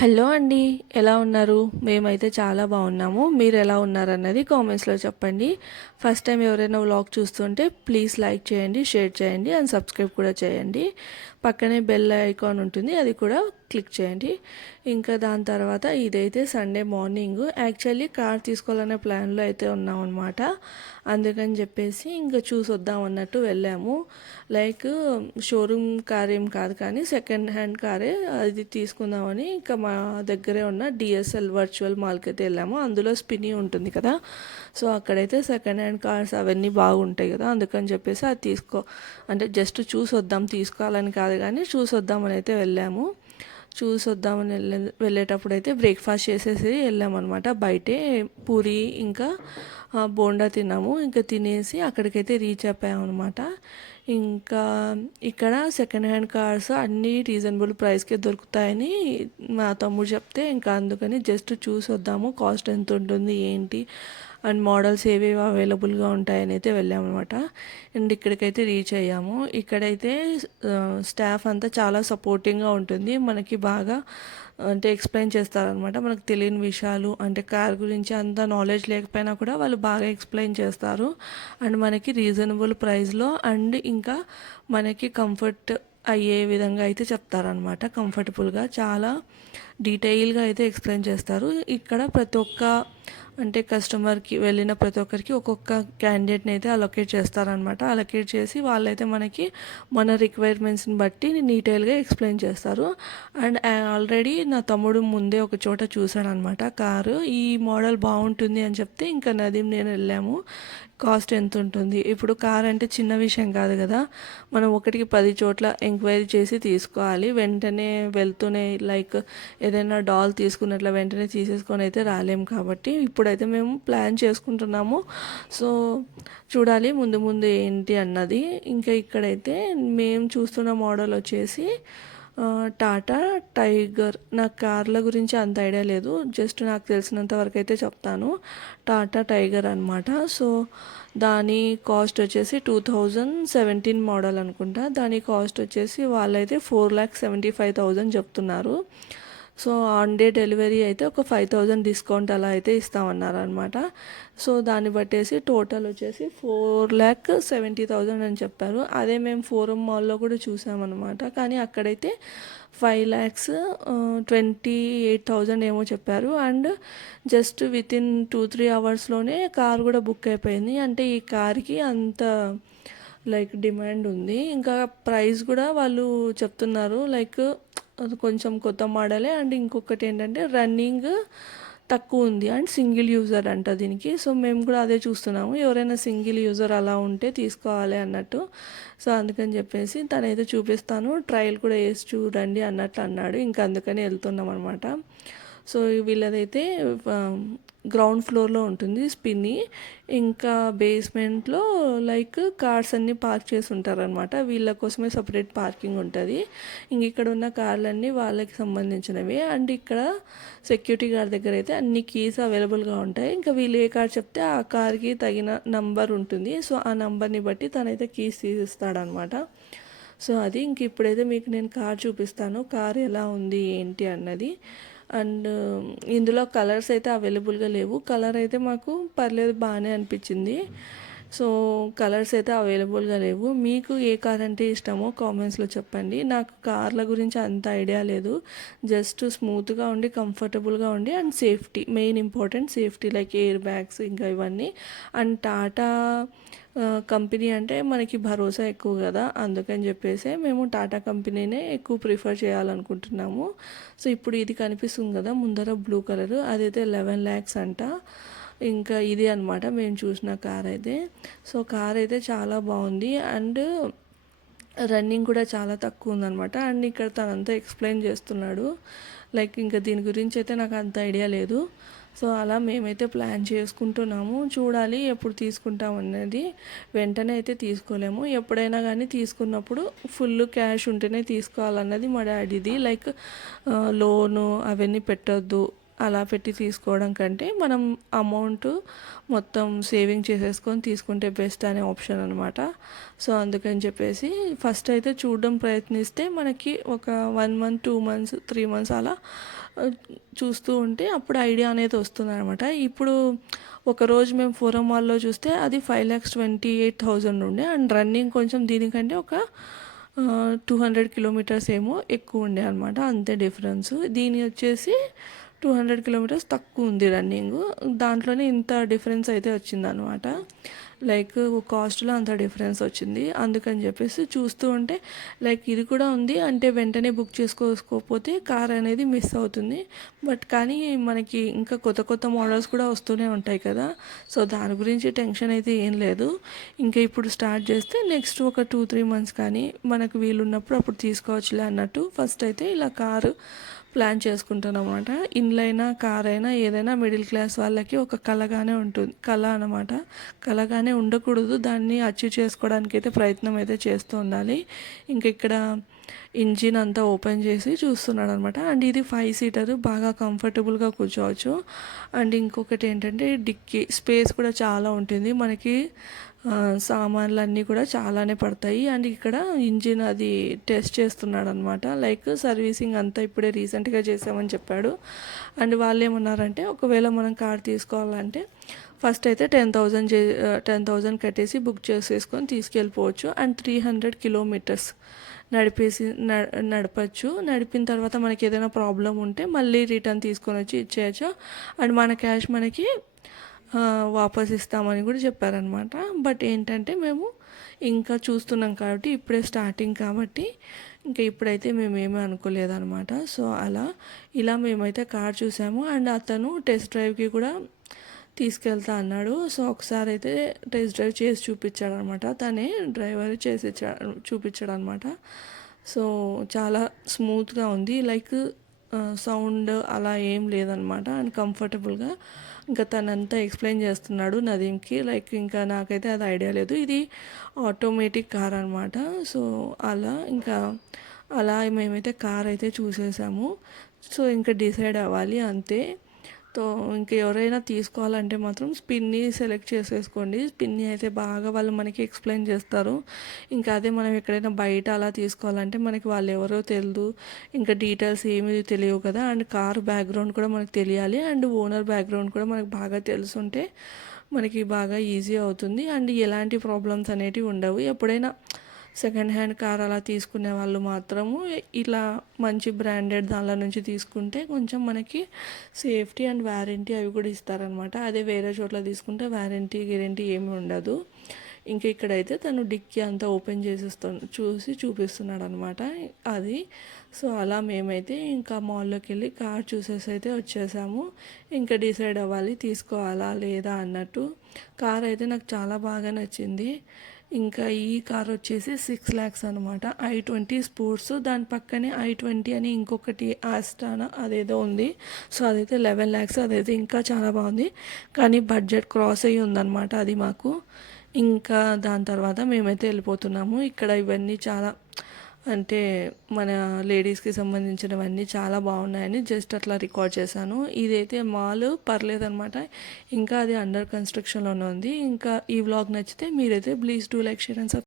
Hello అండి ఎలా ఉన్నారు? మేమైతే చాలా బాగున్నాము. మీరు ఎలా ఉన్నారు అన్నది కామెంట్స్లో చెప్పండి. ఫస్ట్ టైం ఎవరైనా వ్లాగ్ చూస్తుంటే ప్లీజ్ లైక్ చేయండి షేర్ చేయండి అండ్ సబ్స్క్రైబ్ కూడా చేయండి. పక్కనే బెల్ ఐకాన్ ఉంటుంది అది కూడా క్లిక్ చేయండి. ఇంకా దాని తర్వాత ఇదైతే సండే మార్నింగ్ యాక్చువల్లీ కార్ తీసుకోవాలనే ప్లాన్లో అయితే ఉన్నాం అనమాట అందుకని చెప్పేసి ఇంకా చూసి వద్దాం అన్నట్టు వెళ్ళాము. లైక్ షోరూమ్ కార్ ఏం కాదు కానీ సెకండ్ హ్యాండ్ కారే అది తీసుకుందామని ఇంకా మా దగ్గరే ఉన్న డిఎస్ఎల్ వర్చువల్ మాల్కి అయితే వెళ్ళాము. అందులో స్పిన్నీ ఉంటుంది కదా. సో అక్కడైతే సెకండ్ హ్యాండ్ కార్స్ అవన్నీ బాగుంటాయి కదా. అందుకని చెప్పేసి అది తీసుకో అంటే జస్ట్ చూసి వద్దాం తీసుకోవాలని కాదు కానీ చూసి వద్దామని అయితే వెళ్ళాము. చూసి వద్దామని వెళ్ళే వెళ్ళేటప్పుడు అయితే బ్రేక్ఫాస్ట్ చేసేసి వెళ్ళామన్నమాట. బయటే పూరి ఇంకా బోండా తిన్నాము. ఇంకా తినేసి అక్కడికైతే రీచ్ అయిపోయామన్నమాట. ఇంకా ఇక్కడ సెకండ్ హ్యాండ్ కార్స్ అన్నీ రీజనబుల్ ప్రైస్కే దొరుకుతాయని మా తమ్ముడు చెప్తే ఇంకా అందుకని జస్ట్ చూసి వద్దాము కాస్ట్ ఎంత ఉంటుంది ఏంటి అండ్ మోడల్స్ ఏవేవి అవైలబుల్గా ఉంటాయని అయితే వెళ్ళామన్నమాట. అండ్ ఇక్కడికైతే రీచ్ అయ్యాము. ఇక్కడైతే స్టాఫ్ అంతా చాలా సపోర్టింగ్గా ఉంటుంది. మనకి బాగా అంటే ఎక్స్ప్లెయిన్ చేస్తారనమాట మనకు తెలియని విషయాలు అంటే కార్ గురించి అంత నాలెడ్జ్ లేకపోయినా కూడా వాళ్ళు బాగా ఎక్స్ప్లెయిన్ చేస్తారు. అండ్ మనకి రీజనబుల్ ప్రైస్లో అండ్ ఇంకా మనకి కంఫర్ట్ అయ్యే విధంగా అయితే చెప్తారనమాట కంఫర్టబుల్గా చాలా డీటెయిల్గా అయితే ఎక్స్ప్లెయిన్ చేస్తారు. ఇక్కడ ప్రతి ఒక్క అంటే కస్టమర్కి వెళ్ళిన ప్రతి ఒక్కరికి ఒక్కొక్క క్యాండిడేట్ని అయితే అలొకేట్ చేస్తారనమాట అలొకేట్ చేసి వాళ్ళైతే మనకి మన రిక్వైర్మెంట్స్ని బట్టి డీటెయిల్గా ఎక్స్ప్లెయిన్ చేస్తారు. అండ్ ఆల్రెడీ నా తమ్ముడు ముందే ఒక చోట చూశాడనమాట కారు ఈ మోడల్ బాగుంటుంది అని చెప్తే ఇంకా నదీం నేను వెళ్ళాము. కాస్ట్ ఎంత ఉంటుంది ఇప్పుడు కార్ అంటే చిన్న విషయం కాదు కదా. మనం ఒకటికి పది చోట్ల ఎంక్వైరీ చేసి తీసుకోవాలి. వెంటనే వెళ్తూనే లైక్ ఏదైనా డాల్ తీసుకున్నట్ల వెంటనే తీసేసుకొని అయితే రాలేం కాబట్టి ఇప్పుడైతే మేము ప్లాన్ చేసుకుంటున్నాము. సో చూడాలి ముందు ముందు ఏంటి అన్నది. ఇంకా ఇక్కడైతే మేము చూస్తున్న మోడల్ వచ్చేసి టాటా టైగర్. నాకు కార్ల గురించి అంత ఐడియా లేదు. జస్ట్ నాకు తెలిసినంత వరకు అయితే చెప్తాను. టాటా టైగర్ అనమాట సో దాని కాస్ట్ వచ్చేసి టూ థౌజండ్ సెవెంటీన్ మోడల్ అనుకుంటా. దాని కాస్ట్ వచ్చేసి వాళ్ళైతే four lakh seventy five thousand చెప్తున్నారు. సో ఆన్ డే డెలివరీ అయితే ఒక ఫైవ్ థౌజండ్ డిస్కౌంట్ అలా అయితే ఇస్తామన్నారనమాట. సో దాన్ని బట్టేసి టోటల్ వచ్చేసి ఫోర్ ల్యాక్ సెవెంటీ థౌజండ్ అని చెప్పారు. అదే మేము ఫోరం మాల్లో కూడా చూసామన్నమాట. కానీ అక్కడైతే five lakhs twenty eight thousand ఏమో చెప్పారు. And just with in two three అవర్స్లోనే car కూడా బుక్ అయిపోయింది. అంటే ఈ కార్కి అంత లైక్ డిమాండ్ ఉంది. ఇంకా ప్రైస్ కూడా వాళ్ళు చెప్తున్నారు. లైక్ అది కొంచెం కొత్త మోడలే. అండ్ ఇంకొకటి ఏంటంటే రన్నింగ్ తక్కువ ఉంది. అండ్ సింగిల్ యూజర్ అంట దీనికి. సో మేము కూడా అదే చూస్తున్నాము. ఎవరైనా సింగిల్ యూజర్ అలా ఉంటే తీసుకోవాలి అన్నట్టు. సో అందుకని చెప్పేసి తనైతే చూపిస్తాను. ట్రయల్ కూడా వేసి చూడండి అన్నట్లు అన్నాడు. ఇంకా అందుకని వెళ్తున్నాం అనమాట సో వీళ్ళదైతే గ్రౌండ్ ఫ్లోర్లో ఉంటుంది స్పిన్ని. ఇంకా బేస్మెంట్లో లైక్ కార్స్ అన్నీ పార్క్ చేసి ఉంటారనమాట వీళ్ళ కోసమే సపరేట్ పార్కింగ్ ఉంటుంది. ఇంక ఇక్కడ ఉన్న కార్లన్నీ వాళ్ళకి సంబంధించినవి. అండ్ ఇక్కడ సెక్యూరిటీ గార్డ్ దగ్గర అయితే అన్ని కీస్ అవైలబుల్గా ఉంటాయి. ఇంకా వీళ్ళు ఏ కార్ చెప్తే ఆ కార్కి తగిన నంబర్ ఉంటుంది. సో ఆ నంబర్ని బట్టి తనైతే కీస్ తీసిస్తాడనమాట సో అది ఇంక ఇప్పుడైతే మీకు నేను కార్ చూపిస్తాను. కార్ ఎలా ఉంది ఏంటి అన్నది. అండ్ ఇందులో కలర్స్ అయితే అవైలబుల్గా లేవు. కలర్ అయితే మాకు పర్లేదు బాగానే అనిపించింది. సో కలర్స్ అయితే అవైలబుల్గా లేవు. మీకు ఏ కార్ అంటే ఇష్టమో కామెంట్స్లో చెప్పండి. నాకు కార్ల గురించి అంత ఐడియా లేదు. జస్ట్ స్మూత్గా ఉండి కంఫర్టబుల్గా ఉండి and safety main important safety like air bags ఇంకా ఇవన్నీ. అండ్ టాటా కంపెనీ అంటే మనకి భరోసా ఎక్కువ కదా. అందుకని చెప్పేసి మేము టాటా కంపెనీనే ఎక్కువ ప్రిఫర్ చేయాలనుకుంటున్నాము. సో ఇప్పుడు ఇది కనిపిస్తుంది కదా ముందర బ్లూ కలర్. అదైతే లెవెన్ ల్యాక్స్ అంట. ఇంకా ఇది అనమాట మేము చూసిన కార్ అయితే. సో కార్ అయితే చాలా బాగుంది. అండ్ రన్నింగ్ కూడా చాలా తక్కువ ఉందన్నమాట. అండ్ ఇక్కడ తనంతా ఎక్స్ప్లెయిన్ చేస్తున్నాడు. లైక్ ఇంకా దీని గురించి అయితే నాకు అంత ఐడియా లేదు. సో అలా మేమైతే ప్లాన్ చేసుకుంటున్నాము. చూడాలి ఎప్పుడు తీసుకుంటాం అనేది. వెంటనే అయితే తీసుకోలేము. ఎప్పుడైనా కానీ తీసుకున్నప్పుడు ఫుల్ క్యాష్ ఉంటేనే తీసుకోవాలన్నది మా డాడీది. లైక్ లోను అవన్నీ పెట్టొద్దు. అలా పెట్టి తీసుకోవడం కంటే మనం అమౌంట్ మొత్తం సేవింగ్ చేసేసుకొని తీసుకుంటే బెస్ట్ అనే ఆప్షన్ అనమాట సో అందుకని చెప్పేసి ఫస్ట్ అయితే చూడడం ప్రయత్నిస్తే మనకి ఒక one month two months three months అలా చూస్తూ ఉంటే అప్పుడు ఐడియా అనేది వస్తుంది అనమాట ఇప్పుడు ఒకరోజు మేము ఫోరం మాల్లో చూస్తే అది five lakhs twenty eight thousand ఉండే అండ్ రన్నింగ్ కొంచెం దీనికంటే ఒక టూ హండ్రెడ్ కిలోమీటర్స్ ఏమో ఎక్కువ ఉండే అనమాట అంతే డిఫరెన్స్. దీని వచ్చేసి టూ హండ్రెడ్ కిలోమీటర్స్ తక్కువ ఉంది రన్నింగ్. దాంట్లోనే ఇంత డిఫరెన్స్ అయితే వచ్చిందనమాట లైక్ కాస్ట్లో అంత డిఫరెన్స్ వచ్చింది. అందుకని చెప్పేసి చూస్తూ ఉంటే లైక్ ఇది కూడా ఉంది అంటే వెంటనే బుక్ చేసుకోకపోతే కార్ అనేది మిస్ అవుతుంది. బట్ కానీ మనకి ఇంకా కొత్త కొత్త మోడల్స్ కూడా వస్తూనే ఉంటాయి కదా. సో దాని గురించి టెన్షన్ అయితే ఏం లేదు. ఇంకా ఇప్పుడు స్టార్ట్ చేస్తే నెక్స్ట్ ఒక టూ త్రీ మంత్స్ కానీ మనకు వీలున్నప్పుడు అప్పుడు తీసుకోవచ్చులే అన్నట్టు ఫస్ట్ అయితే ఇలా కారు ప్లాన్ చేసుకుంటాను అనమాట ఇండ్లు అయినా కార్ అయినా ఏదైనా మిడిల్ క్లాస్ వాళ్ళకి ఒక కళగానే ఉంటుంది. కళ అనమాట కళగానే ఉండకూడదు. దాన్ని అచీవ్ చేసుకోవడానికి అయితే ప్రయత్నం అయితే చేస్తూ ఉండాలి. ఇంకా ఇక్కడ ఇంజిన్ అంతా ఓపెన్ చేసి చూస్తున్నాడు అనమాట అండ్ ఇది ఫైవ్ సీటర్. బాగా కంఫర్టబుల్గా కూర్చోవచ్చు. అండ్ ఇంకొకటి ఏంటంటే డిక్కీ. స్పేస్ కూడా చాలా ఉంటుంది. మనకి సామాన్లు అన్నీ కూడా చాలానే పడతాయి. అండ్ ఇక్కడ ఇంజిన్ అది టెస్ట్ చేస్తున్నాడు అనమాట లైక్ సర్వీసింగ్ అంతా ఇప్పుడే రీసెంట్గా చేసామని చెప్పాడు. అండ్ వాళ్ళు ఏమన్నారంటే ఒకవేళ మనం కార్ తీసుకోవాలంటే ఫస్ట్ అయితే టెన్ థౌజండ్ చే టెన్ థౌజండ్ కట్టేసి బుక్ చేసేసుకొని తీసుకెళ్ళిపోవచ్చు. అండ్ త్రీ హండ్రెడ్ కిలోమీటర్స్ నడిపేసి న- నడపచ్చు. నడిపిన తర్వాత మనకి ఏదైనా ప్రాబ్లం ఉంటే మళ్ళీ రిటర్న్ తీసుకొని వచ్చి ఇచ్చేయచ్చు. అండ్ మన క్యాష్ మనకి వాపస్ ఇస్తామని కూడా చెప్పారనమాట బట్ ఏంటంటే మేము ఇంకా చూస్తున్నాం కాబట్టి ఇప్పుడే స్టార్టింగ్ కాబట్టి ఇంకా ఇప్పుడైతే మేము ఏమీ అనుకోలేదనమాట సో అలా ఇలా మేమైతే కార్ చూసాము. అండ్ అతను టెస్ట్ డ్రైవ్కి కూడా తీసుకెళ్తా అన్నాడు. సో ఒకసారి అయితే టెస్ట్ డ్రైవ్ చేసి చూపించాడు అనమాట తనే డ్రైవర్ చేసి చూపించాడనమాట చూపించాడు అనమాట సో చాలా స్మూత్గా ఉంది. లైక్ సౌండ్ అలా ఏం లేదనమాట. అండ్ కంఫర్టబుల్గా ఇంకా తనంతా ఎక్స్ప్లెయిన్ చేస్తున్నాడు నదీంకి లైక్ ఇంకా నాకైతే అది ఐడియా లేదు. ఇది ఆటోమేటిక్ కార్ అనమాట. సో అలా ఇంకా అలా మేమైతే కార్ అయితే చూసేసాము. సో ఇంకా డిసైడ్ అవ్వాలి అంతే. సో ఇంకా ఎవరైనా తీసుకోవాలంటే మాత్రం స్పిన్ని సెలెక్ట్ చేసేసుకోండి. స్పిన్ని అయితే బాగా వాళ్ళు మనకి ఎక్స్ప్లెయిన్ చేస్తారు. ఇంకా అదే మనం ఎక్కడైనా బయట అలా తీసుకోవాలంటే మనకి వాళ్ళు ఎవరో తెలియదు ఇంకా డీటెయిల్స్ ఏమీ తెలియవు కదా. అండ్ కార్ బ్యాక్గ్రౌండ్ కూడా మనకు తెలియాలి. అండ్ ఓనర్ బ్యాక్గ్రౌండ్ కూడా మనకు బాగా తెలుసుంటే మనకి బాగా ఈజీ అవుతుంది. అండ్ ఎలాంటి ప్రాబ్లమ్స్ అనేటివి ఉండవు. ఎప్పుడైనా సెకండ్ హ్యాండ్ కార్ అలా తీసుకునే వాళ్ళు మాత్రము ఇలా మంచి బ్రాండెడ్ దానిలో నుంచి తీసుకుంటే కొంచెం మనకి సేఫ్టీ అండ్ వ్యారంటీ అవి కూడా ఇస్తారనమాట అదే వేరే చోట్ల తీసుకుంటే వ్యారంటీ గ్యారంటీ ఏమి ఉండదు. ఇంకా ఇక్కడైతే తను డిక్కీ అంతా ఓపెన్ చేసేస్తు చూసి చూపిస్తున్నాడు అనమాట అది. సో అలా మేమైతే ఇంకా మాల్లోకి వెళ్ళి కార్ చూసేసి అయితే వచ్చేసాము. ఇంకా డిసైడ్ అవ్వాలి తీసుకోవాలా లేదా అన్నట్టు. కార్ అయితే నాకు చాలా బాగా నచ్చింది. ఇంకా ఈ కార్ వచ్చేసి సిక్స్ ల్యాక్స్ అనమాట ఐ ట్వంటీ స్పోర్ట్స్ దాని పక్కనే ఐ ట్వంటీ అని ఇంకొకటి ఆస్టానా అదేదో ఉంది. సో అదైతే లెవెన్ ల్యాక్స్ అదైతే ఇంకా చాలా బాగుంది. కానీ బడ్జెట్ క్రాస్ అయ్యి ఉందన్నమాట అది మాకు. ఇంకా దాని తర్వాత మేమైతే వెళ్ళిపోతున్నాము. ఇక్కడ ఇవన్నీ చాలా అంటే మన లేడీస్కి సంబంధించినవన్నీ చాలా బాగున్నాయని జస్ట్ అట్లా రికార్డ్ చేశాను. ఇదైతే మాల్ పర్లేదనమాట ఇంకా అది అండర్ కన్స్ట్రక్షన్లోనే ఉంది. ఇంకా ఈ వ్లాగ్ నచ్చితే మీరైతే please do like share and